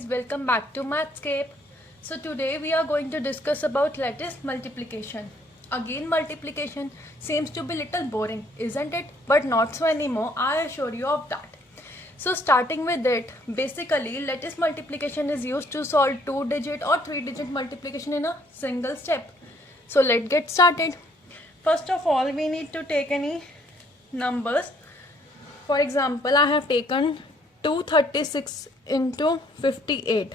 guys, welcome back to Mathscape. So today we are going to discuss about lattice multiplication. Again, multiplication seems to be little boring, isn't it? But not so anymore, I assure you of that. So starting with it, basically lattice multiplication is used to solve 2-digit or 3-digit multiplication in a single step. So let's get started. First of all, we need to take any numbers. For example, I have taken 236 into 58.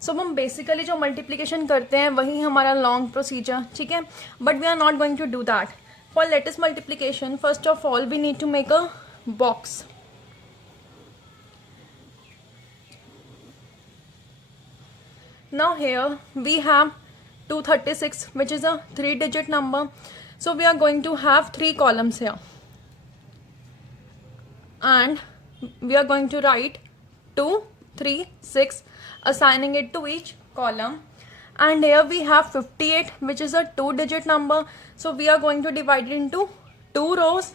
सो हम basically जो multiplication करते हैं वही हमारा long procedure, ठीक है. But we are not going to do that. For lattice multiplication, first of all we need to make a box. Now here we have 236, which is a 3-digit number. So we are going to have 3 columns here. And we are going to write 2, 3, 6, assigning it to each column. And here we have 58, which is a 2-digit number. So we are going to divide it into 2 rows.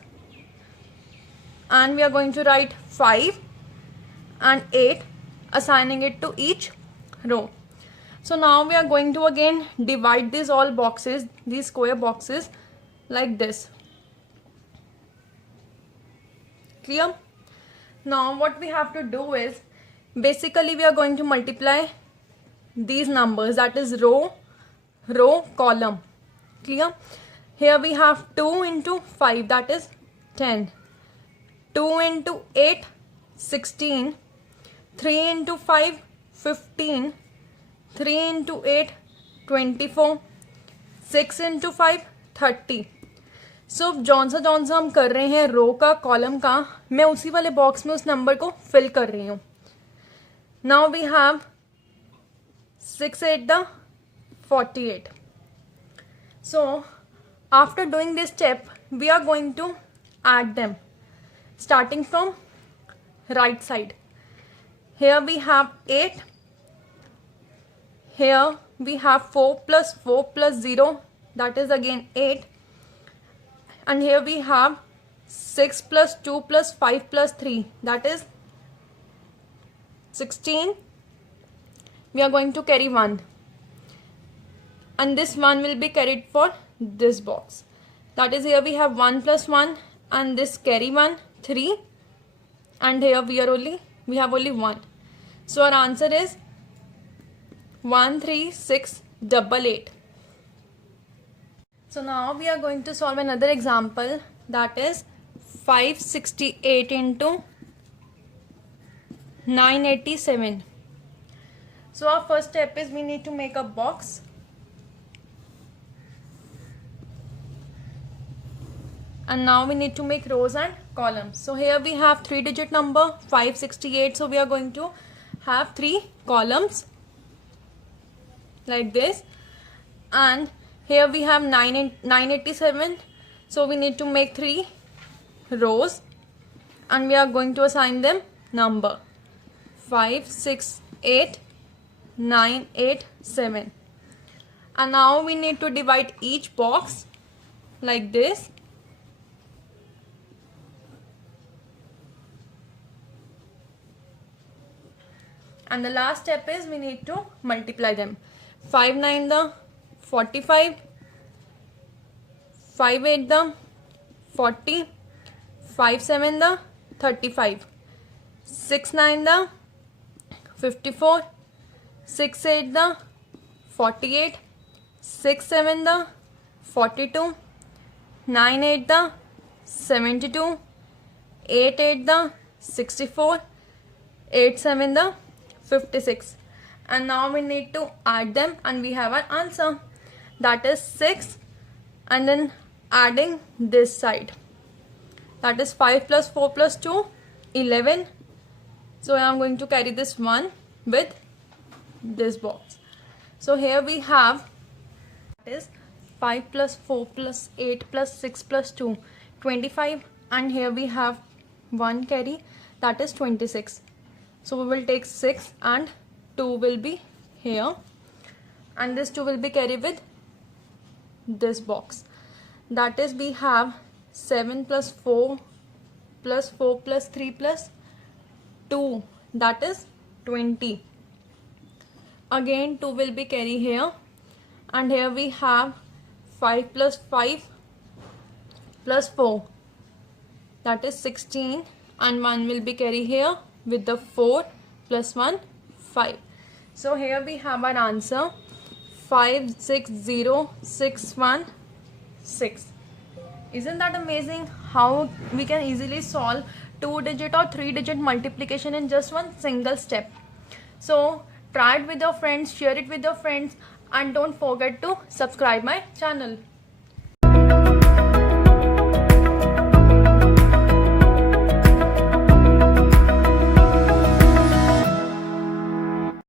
And we are going to write 5 and 8, assigning it to each row. So now we are going to again divide these all boxes, these square boxes, like this. Clear? Now what we have to do is, basically we are going to multiply these numbers, that is row, column. Clear? Here we have 2 into 5, that is 10. 2 into 8, 16. 3 into 5, 15. 3 into 8, 24. 6 into 5, 30. सो जौन सा हम कर रहे हैं रो का, column का, मैं उसी वाले बॉक्स में उस नंबर को फिल कर रही हूँ. Now we have 6 8 48. So after doing this step we are going to add them starting from right side. Here we have 8. Here we have 4 plus 0, that is again 8. And here we have 6 plus 2 plus 5 plus 3, that is 16. We are going to carry 1. And this 1 will be carried for this box. That is, here we have 1 plus 1 and this carry 1, 3. And here we have only 1. So our answer is 13688. So now we are going to solve another example, that is 568 into 987. So our first step is we need to make a box. And now we need to make rows and columns. So here we have 3-digit number 568. So we are going to have 3 columns like this. And here we have 987. So we need to make 3 rows. And we are going to assign them number 5, 6, 8, 9, 8, 7. And now we need to divide each box like this. And the last step is we need to multiply them. 5 9 45. 5 8 40. 5 7 35. 6 9 54. 6 8 48. 6 7 42. 9 8 72. 8 8 64. 8 7 56. And now we need to add them and we have an answer, that is 6. And then adding this side, that is 5 plus 4 plus 2, 11. So I am going to carry this 1 with this box. So here we have, that is 5 plus 4 plus 8 plus 6 plus 2, 25. And here we have 1 carry, that is 26. So we will take 6 and 2 will be here, and this 2 will be carried with this box. That is, we have 7 plus 4 plus 4 plus 3 plus 2, that is 20. Again 2 will be carry here, and here we have 5 plus 5 plus 4, that is 16, and 1 will be carry here with the 4 plus 1, 5. So here we have our answer 560616. Isn't that amazing how we can easily solve 2-digit or 3-digit multiplication in just one single step? So try it with your friends, share it with your friends, and don't forget to subscribe my channel.